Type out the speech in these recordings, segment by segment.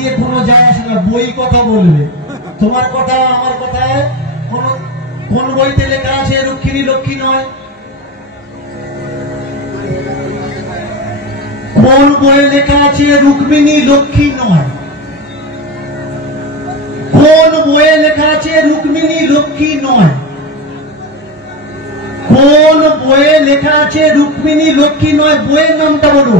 নিয়ে কোনো যায় আসে না, বই কথা বলবে। তোমার কথা আমার কথায় কোন বইতে লেখা আছে রুক্মিণী লক্ষ্মী নয়? কোন বইয়ে লেখা আছে রুক্মিণী লক্ষ্মী নয়? কোন বইয়ে লেখা আছে রুক্মিণী লক্ষ্মী নয়? কোন বইয়ে লেখা আছে রুক্মিণী লক্ষ্মী নয়? বইয়ের নামটা বলো।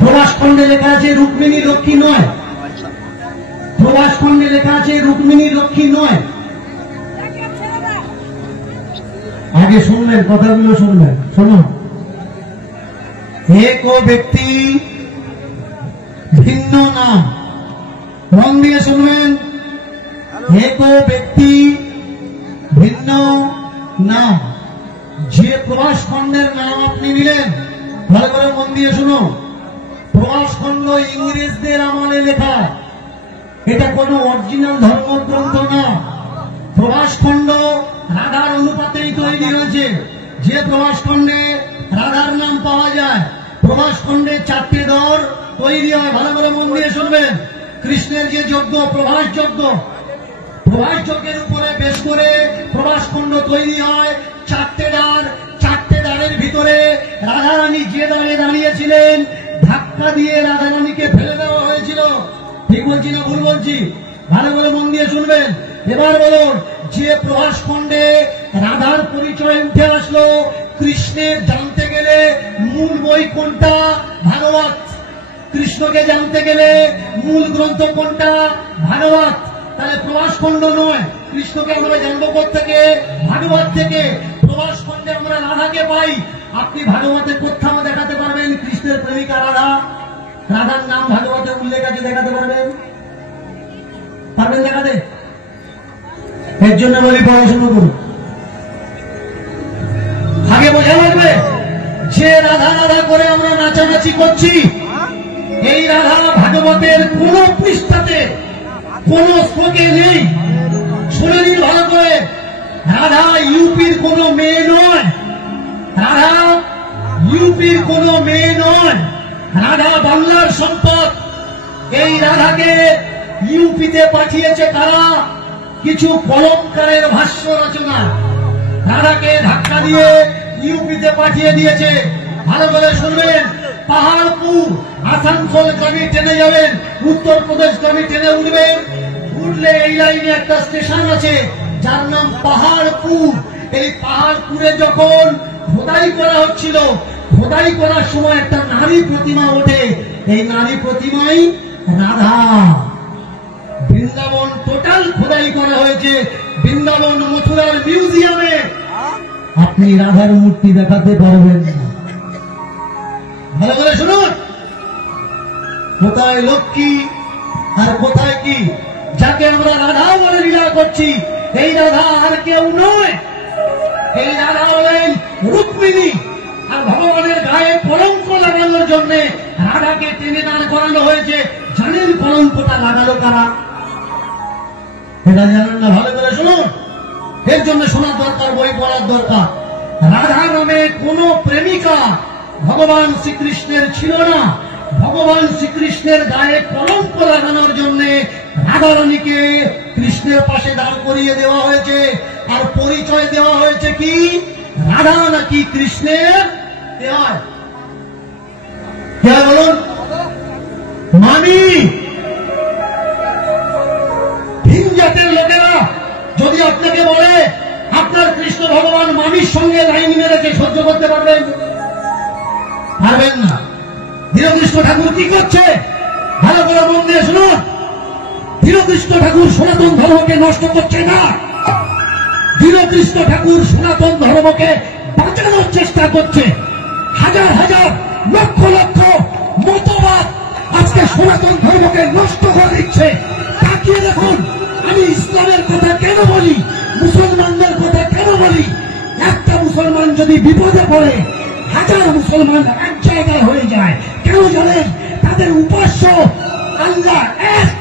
প্রভাস খণ্ডে লেখা আছে রুক্মিণী লক্ষ্মী নয়। প্রভাস খণ্ডে লেখা আছে রুক্মিণী লক্ষ্মী নয়। আগে শুনবেন, কথাগুলো শুনবেন, শোনো। এক ব্যক্তি ভিন্ন নাম, মন দিয়ে শুনবেন। এক ব্যক্তি ভিন্ন নাম। যে প্রভাস খণ্ডের নাম আপনি নিলেন, ভালো করে মন দিয়ে শুনো। প্রভাস খণ্ড ইংরেজদের আমলে লেখা, এটা কোন অরিজিনাল ধর্মগ্রন্থ না। প্রভাস খণ্ড রাধার অনুপাতেই তৈরি হয়েছে। যে প্রভাস খণ্ডে রাধার নাম পাওয়া যায়, প্রভাস খণ্ডে 4টে দর তৈরি হয়। ভালো করে মন দিয়ে শুনবেন। কৃষ্ণের যে যজ্ঞ, প্রভাস যজ্ঞ, প্রভাস যজ্ঞের উপরে বেশ করে প্রভাস খণ্ড তৈরি হয়। 4টে দ্বার, 4টে দ্বারের ভিতরে রাধারানী যে দ্বারে দাঁড়িয়েছিলেন, ধাক্কা দিয়ে রাধারানীকে ফেলে দেওয়া হয়েছিল। ঠিক বলছি না ভুল বলছি? ভালো করে মন দিয়ে শুনবেন। এবার বলুন, যে প্রভাস খণ্ডে রাধার পরিচয় উঠে আসলো, কৃষ্ণের জানতে গেলে মূল বই কোনটা? ভাগবত। কৃষ্ণকে জানতে গেলে মূল গ্রন্থ কোনটা? ভাগবত। তাহলে প্রভাস খণ্ড নয়। কৃষ্ণকে আমরা জানবো কোত্থেকে? ভাগবত থেকে। প্রভাস খণ্ডে আমরা রাধাকে পাই। আপনি ভাগবতে কোথাও দেখাতে পারবেন কৃষ্ণের প্রেমিকা রাধা? রাধার নাম ভাগবতে উল্লেখ আছে, দেখাতে পারবেন? পারবেন দেখাতে? এর জন্য বলি পড়াশোনা করুন। আগে বোঝা লাগবে যে রাধা রাধা করে আমরা নাচানাচি করছি, এই রাধা ভাগবতের কোন পৃষ্ঠাতে, কোন শ্লোকে নেই। শুনে নিন ভালো করে। রাধা ইউপির কোন মেয়ে নয়। রাধা ইউপির কোন মেয়ে নয়। রাধা বাংলার সম্পদ। এই রাধাকে ইউপিতে পাঠিয়েছে কারা? কিছু কলমকারের ভাষ্য রচনা। রাধাকে ধাক্কা দিয়ে ইউপিতে পাঠিয়ে দিয়েছে। ভালো করে শুনবেন। পাহাড়পুর, আসানসোল গাড়ি ট্রেনে যাবেন, উত্তরপ্রদেশ গাড়ি ট্রেনে উঠবেন। উঠলে এই লাইনে একটা স্টেশন আছে যার নাম পাহাড়পুর। এই পাহাড়পুরে যখন খোদাই করা হচ্ছিল, খোদাই করার সময় একটা নারী প্রতিমা ওঠে। এই নারী প্রতিমাই রাধা। বৃন্দাবন টোটাল খোদাই করা হয়েছে। বৃন্দাবন মথুরার মিউজিয়ামে আপনি রাধার মূর্তি দেখাতে পারবেন না। ভালো করে শুনুন। কোথায় লক্ষ্মী আর কোথায় কি? যাকে আমরা রাধা বলে লীলা করছি, এই রাধা আর কেউ নয়। এই রাধা হলেন রুক্মিণী। আর ভগবানের গায়ে কলঙ্ক লাগানোর জন্য রাধাকে টেনে দাঁড় করানো হয়েছে। জানেন কলঙ্কটা লাগালো কারা? এটা জানেন না? ভালো করে শুনুন। এর জন্য শোনার দরকার, বই পড়ার দরকার। রাধা নামে কোন প্রেমিকা ভগবান শ্রীকৃষ্ণের ছিল না। ভগবান শ্রীকৃষ্ণের গায়ে কলঙ্ক লাগানোর জন্য রাধারানীকে কৃষ্ণের পাশে দাঁড় করিয়ে দেওয়া হয়েছে। আর পরিচয় দেওয়া হয়েছে কি? রাধা নাকি কৃষ্ণের দেওয়া? কে বলুন? মামি। ভিন জাতের লোকেরা যদি আপনাকে বলে আপনার কৃষ্ণ ভগবান মামির সঙ্গে লাইন মেরেছে, সহ্য করতে পারবেন? পারবেন না। ধীরকৃষ্ণ ঠাকুর কি করছে? ভালো করে মন দিয়ে শুনুন। ধীরকৃষ্ণ ঠাকুর সনাতন ধর্মকে নষ্ট করছে না। ধীরকৃষ্ণ ঠাকুর সনাতন ধর্মকে বাঁচানোর চেষ্টা করছে। হাজার হাজার লক্ষ লক্ষ মতবাদ আজকে সনাতন ধর্মকে নষ্ট করে দিচ্ছে। তাকিয়ে দেখুন। আমি ইসলামের কথা কেন বলি, মুসলমানদের কথা কেন বলি? একটা মুসলমান যদি বিপদে পড়ে, হাজার মুসলমান এক জায়গায় হয়ে যায়। কেন জানেন? তাদের উপাস্য আল্লাহ এক।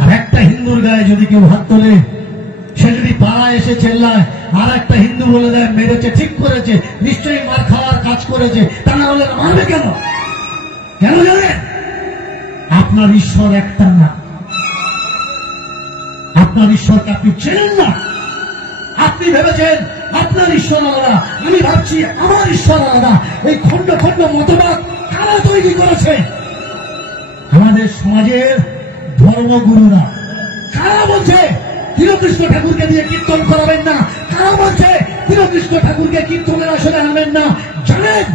আর একটা হিন্দুর গায়ে যদি কেউ হাত তোলে, সে যদি পাড়ায় এসে চেল্লায়, আর একটা হিন্দু বলে দেয় মেরেছে, ঠিক করেছে, নিশ্চয়ই মার খাওয়ার কাজ করেছে, তা না হলে মারবে কেন? কেন জানেন? আপনার ঈশ্বর একটা না, আপনার ঈশ্বরকে আপনি চেনেন না। আপনি ভেবেছেন আপনার ঈশ্বর আলাদা, আমি ভাবছি আমার ঈশ্বর আলাদা। এই খন্ড খন্ড মতবাদ কারা তৈরি করেছে? আমাদের সমাজের ধর্মগুরুরা। কারা বলছে দীনকৃষ্ণ ঠাকুরকে দিয়ে কীর্তন করাবেন না? কারা বলছে দীনকৃষ্ণ ঠাকুরকে কীর্তনের আসলে আনবেন না? জানেন,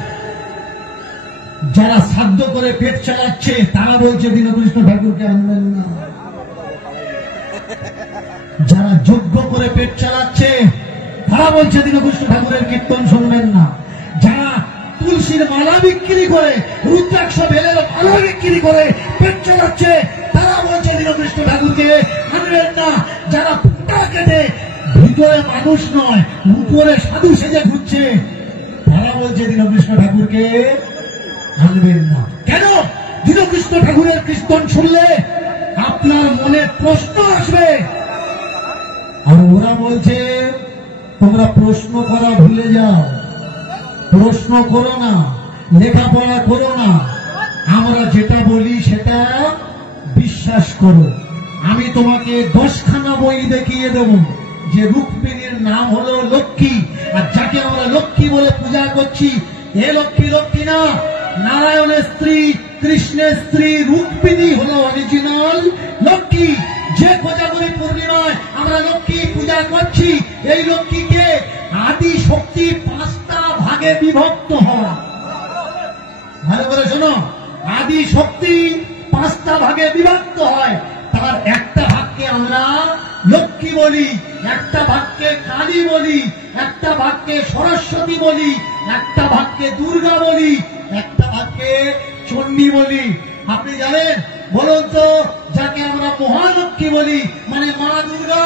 যারা শ্রাদ্ধ করে পেট চালাচ্ছে তারা বলছে দীনকৃষ্ণ ঠাকুরকে আনবেন না। যারা যজ্ঞ করে পেট চালাচ্ছে তারা বলছে দীনকৃষ্ণ ঠাকুরের কীর্তন শুনবেন না। যারা তুলসীর মালা বিক্রি করে, রুদ্রাক্ষ বেলের মালা বিক্রি করে পেট চালাচ্ছে তারা বলছে দীনকৃষ্ণ ঠাকুরকে আনবেন না। যারা ফুটা কেটে ভিতরে মানুষ নয় উপরে সাধু সেজে ঘুরছে তারা বলছে দীনকৃষ্ণ ঠাকুরকে আনবেন না। কেন? দীনকৃষ্ণ ঠাকুরের কীর্তন শুনলে আপনার মনে প্রশ্ন আসবে। আর ওরা বলছে তোমরা প্রশ্ন করা ভুলে যাও, প্রশ্ন করো না, লেখাপড়া করো না, আমরা যেটা বলি সেটা বিশ্বাস করো। আমি তোমাকে 10খানা বই দেখিয়ে দেব যে রুক্মিণীর নাম হলো লক্ষ্মী, আর যাকে আমরা লক্ষ্মী বলে পূজা করছি এ লক্ষ্মী লক্ষ্মী না, নারায়ণের স্ত্রী কৃষ্ণের স্ত্রী রুক্মিণী হলো অরিজিনাল লক্ষ্মী। যে কোজাগরী পূর্ণিমায় আমরা লক্ষ্মী পূজা করছি, এই লক্ষ্মীকে আদি শক্তি 5টা ভাগে বিভক্ত হওয়া। ভালো করে শোনো, আদি শক্তি 5টা ভাগে বিভক্ত হয়। তার একটা ভাগকে আমরা লক্ষ্মী বলি, একটা ভাগকে কালী বলি, একটা ভাগকে সরস্বতী বলি, একটা ভাগকে দুর্গা বলি, একটা ভাগকে চণ্ডী বলি। আপনি জানেন? বলুন তো, যাকে আমরা মহালক্ষ্মী বলি মানে মা দুর্গা,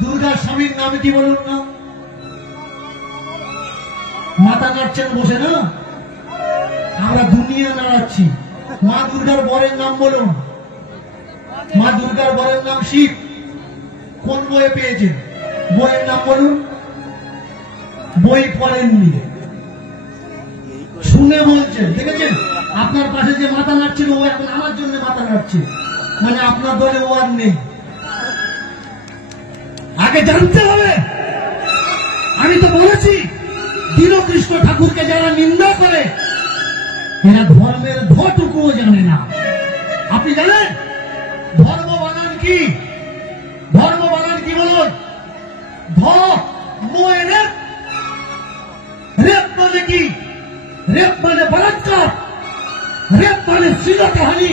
দুর্গার স্বামীর নাম কি বলুন না? মাথা নাড়ছেন বসে না? আমরা দুনিয়া নাড়াচ্ছি। মা দুর্গার বরের নাম বলুন। মা দুর্গার বরের নাম শিব। কোন বইয়ে পেয়েছেন? বইয়ের নাম বলুন। বই পড়েননি, শুনে বলছেন। দেখেছেন? আপনার পাশে যে মাথা নাড়ছিল ও এখন আমার জন্য মাথা নাড়ছে, মানে আপনার দলে ও আর নেই। আগে জানতে হবে। আমি তো বলেছি দীনকৃষ্ণ ঠাকুরকে যারা নিন্দা করে এরা ধর্মের ধটুকুও জানে না। আপনি জানেন ধর্ম বানান কি? ধর্ম বানান কি বলুন? রেপ। রেপ মানে কি? রেপ মানে বলাৎকার, রেপ মানে শ্লীলতাহানি,